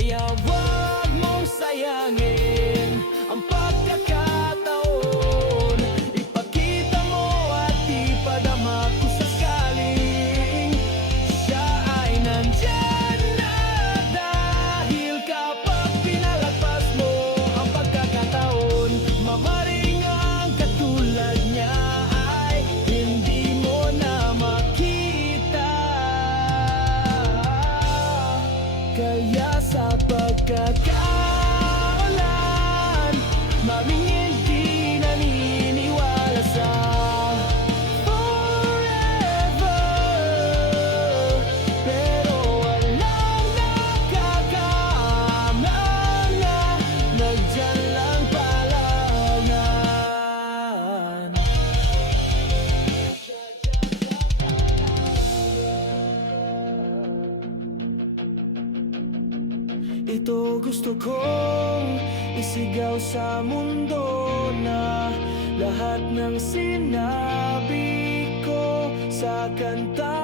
Kaya wag mong sayangin ang pagkakataon. Ipakita mo at ipadama kung sakaling siya ay nandyan na. Dahil kapag pinalagpas mo ang pagkakataon, mamaring ang katulad niya ay hindi mo na makita. Kaya sa pagkakaulan, maraming hindi naniniwala sa forever, pero walang nakakaamang na nandyan lang palangan. Ito gusto kong isigaw sa mundo, na lahat ng sinabi ko sa kanta